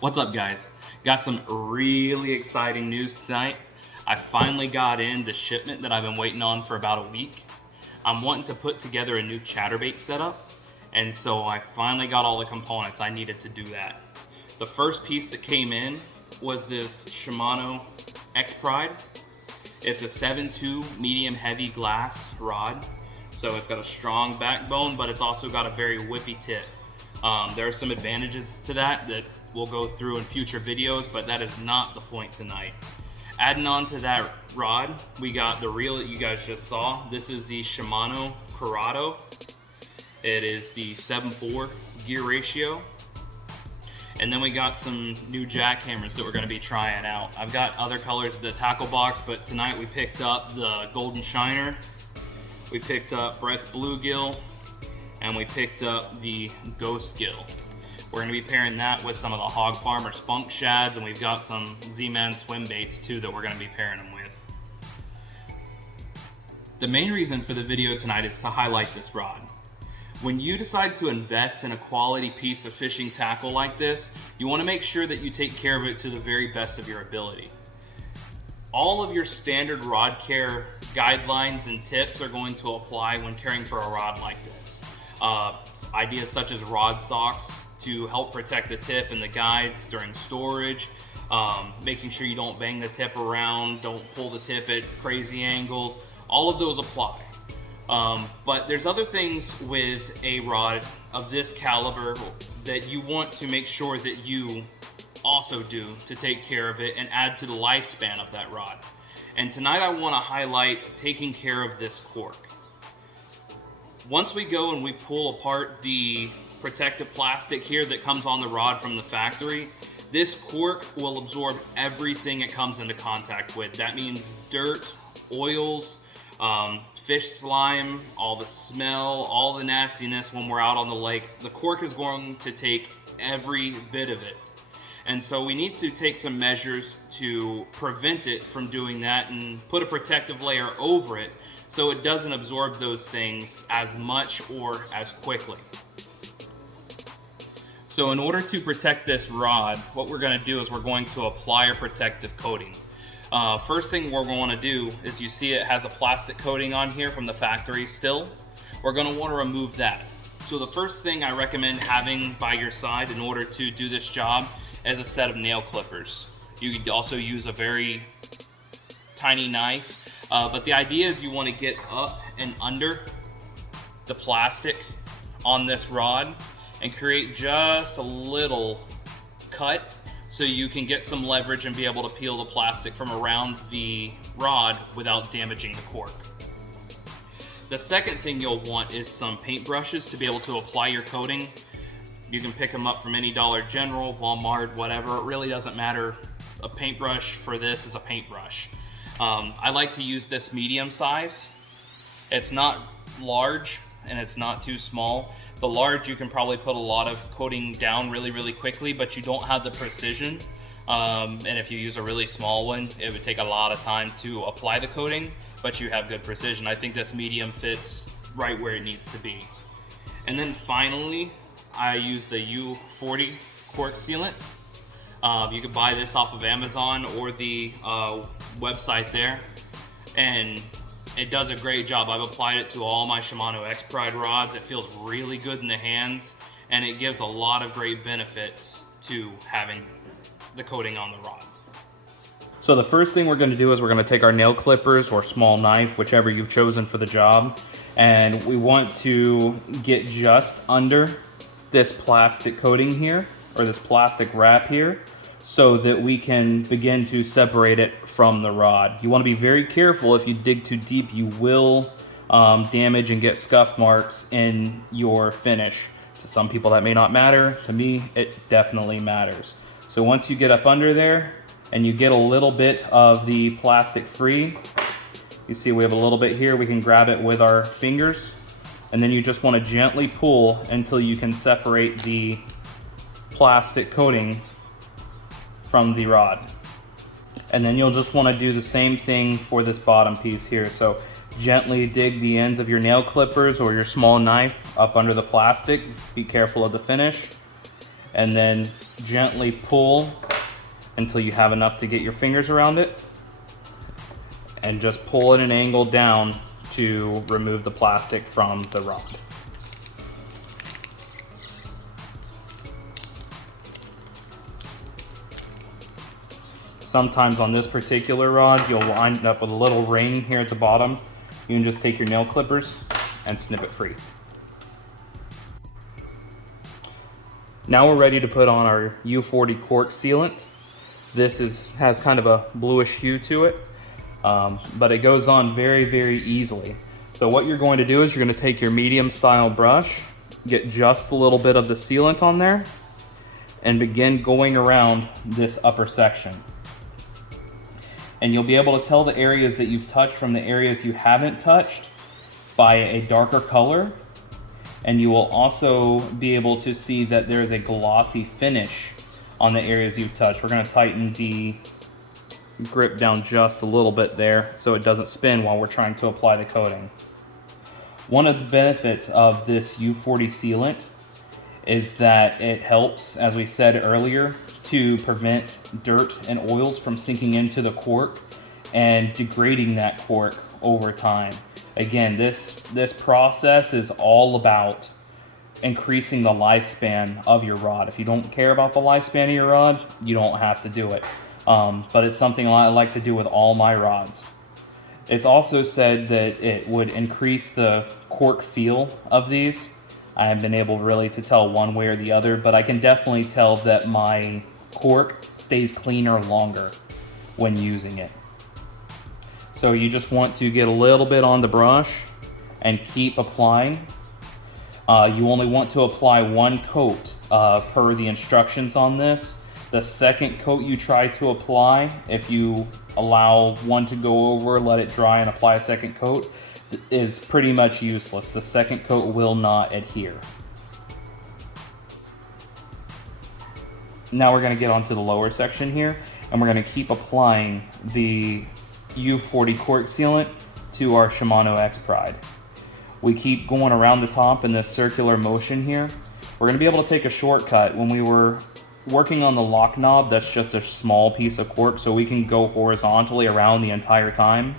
What's up, guys? Got some really exciting news tonight. I finally got in the shipment that I've been waiting on for about a week. I'm wanting to put together a new chatterbait setup, and so I finally got all the components I needed to do that. The first piece that came in was this Shimano X-Pride. It's a 7.2 medium heavy glass rod, so it's got a strong backbone, but it's also got a very whippy tip. There are some advantages to that we'll go through in future videos, but that is not the point tonight. Adding on to that rod, we got the reel that you guys just saw. This is the Shimano Corrado. It is the 7.4 gear ratio. And then we got some new jackhammers that we're going to be trying out. I've got other colors of the tackle box, but tonight we picked up the Golden Shiner, we picked up Brett's Bluegill, and we picked up the Ghost Gill. We're going to be pairing that with some of the Hog Farmer Spunk Shads, and we've got some Z-Man swim baits too that we're going to be pairing them with. The main reason for the video tonight is to highlight this rod. When you decide to invest in a quality piece of fishing tackle like this, you want to make sure that you take care of it to the very best of your ability. All of your standard rod care guidelines and tips are going to apply when caring for a rod like this. Ideas such as rod socks to help protect the tip and the guides during storage, making sure you don't bang the tip around, don't pull the tip at crazy angles, all of those apply. But there's other things with a rod of this caliber that you want to make sure that you also do to take care of it and add to the lifespan of that rod. And tonight I want to highlight taking care of this cork. Once we go and we pull apart the protective plastic here that comes on the rod from the factory, this cork will absorb everything it comes into contact with. That means dirt, oils, fish slime, all the smell, all the nastiness when we're out on the lake. The cork is going to take every bit of it. And so we need to take some measures to prevent it from doing that and put a protective layer over it so it doesn't absorb those things as much or as quickly. So in order to protect this rod, what we're going to do is we're going to apply a protective coating. First thing we're going to do is, you see it has a plastic coating on here from the factory still. We're going to want to remove that. So the first thing I recommend having by your side in order to do this job is a set of nail clippers. You could also use a very tiny knife, but the idea is you want to get up and under the plastic on this rod and create just a little cut so you can get some leverage and be able to peel the plastic from around the rod without damaging the cork. The second thing you'll want is some paint brushes to be able to apply your coating. You can pick them up from any Dollar General, Walmart, whatever. It really doesn't matter. A paintbrush for this is a paintbrush. I like to use this medium size. It's not large and it's not too small. The large, you can probably put a lot of coating down really, really quickly, but you don't have the precision. And if you use a really small one, it would take a lot of time to apply the coating, but you have good precision. I think this medium fits right where it needs to be. And then finally, I use the U40 cork sealant. You can buy this off of Amazon or the website there, and it does a great job. I've applied it to all my Shimano X-Pride rods. It feels really good in the hands, and it gives a lot of great benefits to having the coating on the rod. So the first thing we're going to do is we're going to take our nail clippers or small knife, whichever you've chosen for the job, and we want to get just under this plastic coating here, or this plastic wrap here, so that we can begin to separate it from the rod. You want to be very careful. If you dig too deep, you will damage and get scuff marks in your finish. To some people that may not matter. To me, it definitely matters. So once you get up under there and you get a little bit of the plastic free, you see we have a little bit here, we can grab it with our fingers, and then you just want to gently pull until you can separate the plastic coating from the rod. And then you'll just want to do the same thing for this bottom piece here. So gently dig the ends of your nail clippers or your small knife up under the plastic. Be careful of the finish. And then gently pull until you have enough to get your fingers around it, and just pull at an angle down to remove the plastic from the rod. Sometimes on this particular rod, you'll wind up with a little ring here at the bottom. You can just take your nail clippers and snip it free. Now we're ready to put on our U40 cork sealant. This has kind of a bluish hue to it, but it goes on very, very easily. So what you're going to do is you're going to take your medium style brush, get just a little bit of the sealant on there, and begin going around this upper section. And you'll be able to tell the areas that you've touched from the areas you haven't touched by a darker color. And you will also be able to see that there's a glossy finish on the areas you've touched. We're gonna tighten the grip down just a little bit there so it doesn't spin while we're trying to apply the coating. One of the benefits of this U40 sealant is that it helps, as we said earlier, to prevent dirt and oils from sinking into the cork and degrading that cork over time. Again, this process is all about increasing the lifespan of your rod. If you don't care about the lifespan of your rod, you don't have to do it. But it's something I like to do with all my rods. It's also said that it would increase the cork feel of these. I haven't been able really to tell one way or the other, but I can definitely tell that my cork stays cleaner longer when using it. So you just want to get a little bit on the brush and keep applying. You only want to apply one coat per the instructions on this. The second coat you try to apply, if you allow one to go over, let it dry and apply a second coat, is pretty much useless. The second coat will not adhere. Now we're going to get onto the lower section here, and we're going to keep applying the U40 cork sealant to our Shimano X Pride. We keep going around the top in this circular motion here. We're going to be able to take a shortcut. When we were working on the lock knob, that's just a small piece of cork, so we can go horizontally around the entire time.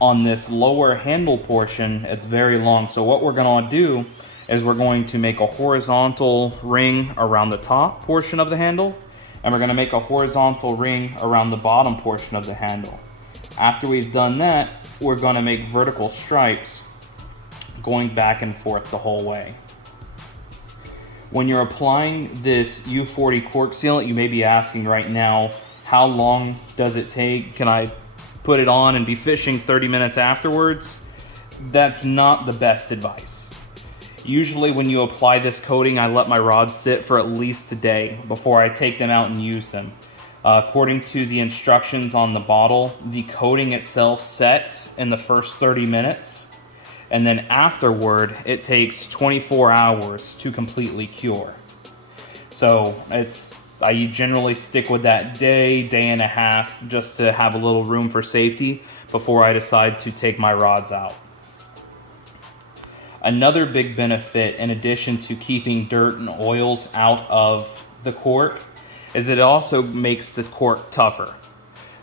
On this lower handle portion, it's very long, so what we're going to do is we're going to make a horizontal ring around the top portion of the handle, and we're going to make a horizontal ring around the bottom portion of the handle. After we've done that, we're going to make vertical stripes going back and forth the whole way. When you're applying this U40 cork sealant, you may be asking right now, how long does it take? Can I put it on and be fishing 30 minutes afterwards? That's not the best advice. Usually when you apply this coating, I let my rods sit for at least a day before I take them out and use them. According to the instructions on the bottle, the coating itself sets in the first 30 minutes, and then afterward, it takes 24 hours to completely cure. So I generally stick with that day and a half just to have a little room for safety before I decide to take my rods out. Another big benefit, in addition to keeping dirt and oils out of the cork, is it also makes the cork tougher.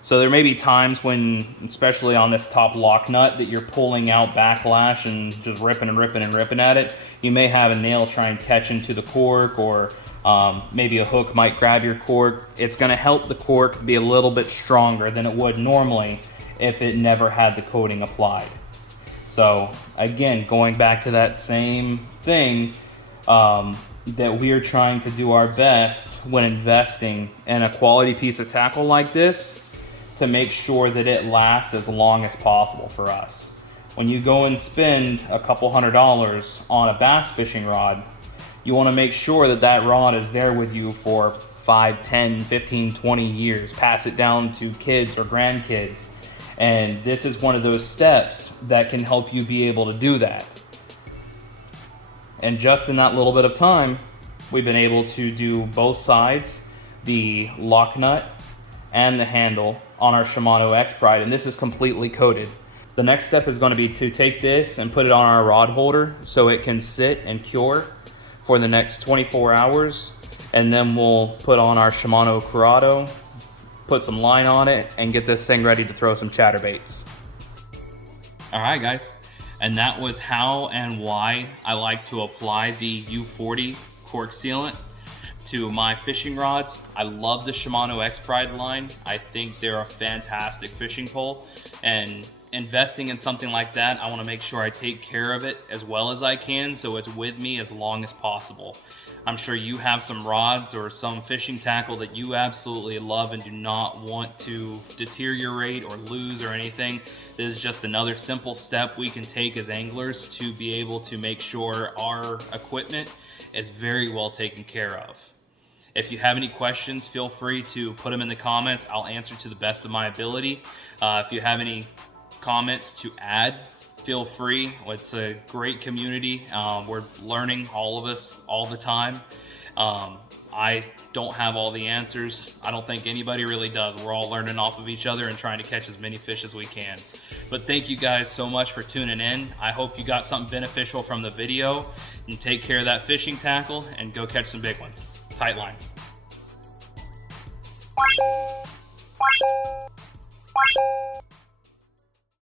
So there may be times when, especially on this top lock nut, that you're pulling out backlash and just ripping and ripping and ripping at it. You may have a nail try and catch into the cork, or maybe a hook might grab your cork. It's going to help the cork be a little bit stronger than it would normally if it never had the coating applied. So again, going back to that same thing, that we are trying to do our best when investing in a quality piece of tackle like this to make sure that it lasts as long as possible for us. When you go and spend a couple $100s on a bass fishing rod, you want to make sure that that rod is there with you for 5, 10, 15, 20 years. Pass it down to kids or grandkids. And this is one of those steps that can help you be able to do that. And just in that little bit of time, we've been able to do both sides, the lock nut and the handle on our Shimano X Pride, and this is completely coated. The next step is going to be to take this and put it on our rod holder so it can sit and cure for the next 24 hours. and then we'll put on our Shimano Curado, put some line on it, and get this thing ready to throw some chatterbaits. All right, guys, and that was how and why I like to apply the U40 Cork sealant to my fishing rods. I love the Shimano X-Pride line. I think they're a fantastic fishing pole, and investing in something like that, I want to make sure I take care of it as well as I can so it's with me as long as possible. I'm sure you have some rods or some fishing tackle that you absolutely love and do not want to deteriorate or lose or anything. This is just another simple step we can take as anglers to be able to make sure our equipment is very well taken care of. If you have any questions, feel free to put them in the comments. I'll answer to the best of my ability. If you have any comments to add, feel free. It's a great community. We're learning, all of us, all the time. I don't have all the answers. I don't think anybody really does. We're all learning off of each other and trying to catch as many fish as we can. But thank you guys so much for tuning in. I hope you got something beneficial from the video, and take care of that fishing tackle and go catch some big ones. Tight lines.